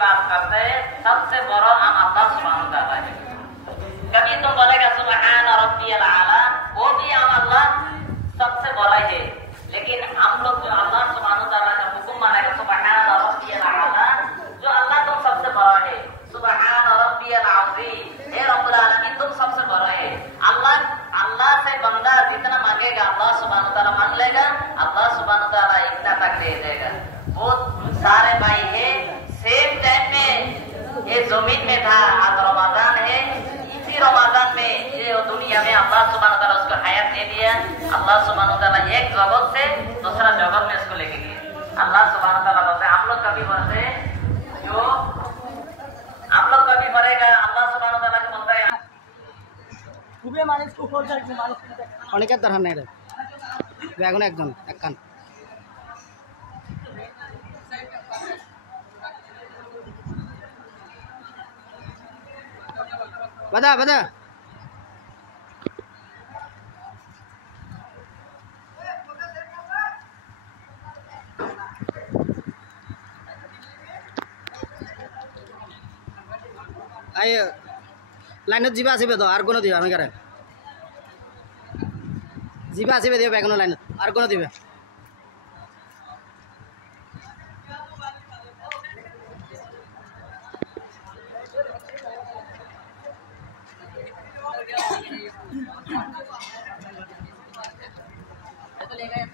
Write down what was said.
बात करते हैं सबसे बड़ा हम अल्लाह सुब्हानहू व तआला है। कभी तुम बोलेगा सुब्हान रब्बियल आला, वो भी हम अल्लाह सबसे बड़ा है, लेकिन हम लोग जो अल्लाह सुब्हानहू व तआला का हुक्म मानेगा सुब्हान रब्बियल आला, जो अल्लाह तुम सबसे बड़ा है, सुब्हान रब्बियल अज़ीम, हे रब्बुल आलमीन तुम सबसे बड़ा है। अल्लाह से बंदा जितना मांगेगा अल्लाह सुब्हानहू व तआला मान लेगा, अल्लाह सुब्हानहू व तआला इतना तक दे देगा। वो सारे भाई है सेम टाइम में ये जमीन में था, आज रमजान है, इसी रमजान में ये दुनिया में अल्लाह सुब्हानहू व तआला उसको हयात दे दिया। अल्लाह सुब्हानहू व तआला एक जगत से दूसरा जगत में इसको लेके गए। अल्लाह सुब्हानहू व तआला बोलते हैं, हम लोग कभी बोलते हैं जो हम लोग कभी मरेगा अल्लाह सुब्हानहू व तआला को बोलते हैं খুবই মানুষ উপর যাচ্ছে, মানুষ অনেকের দরকার নাই রে এখন একজন এক কান बता बता आय लाइन जीवा आसबे तो और कोनो दिबे আমি करे जीवा आसबे दिबे एखनो लाइन और कोनो दिबे तो ले गए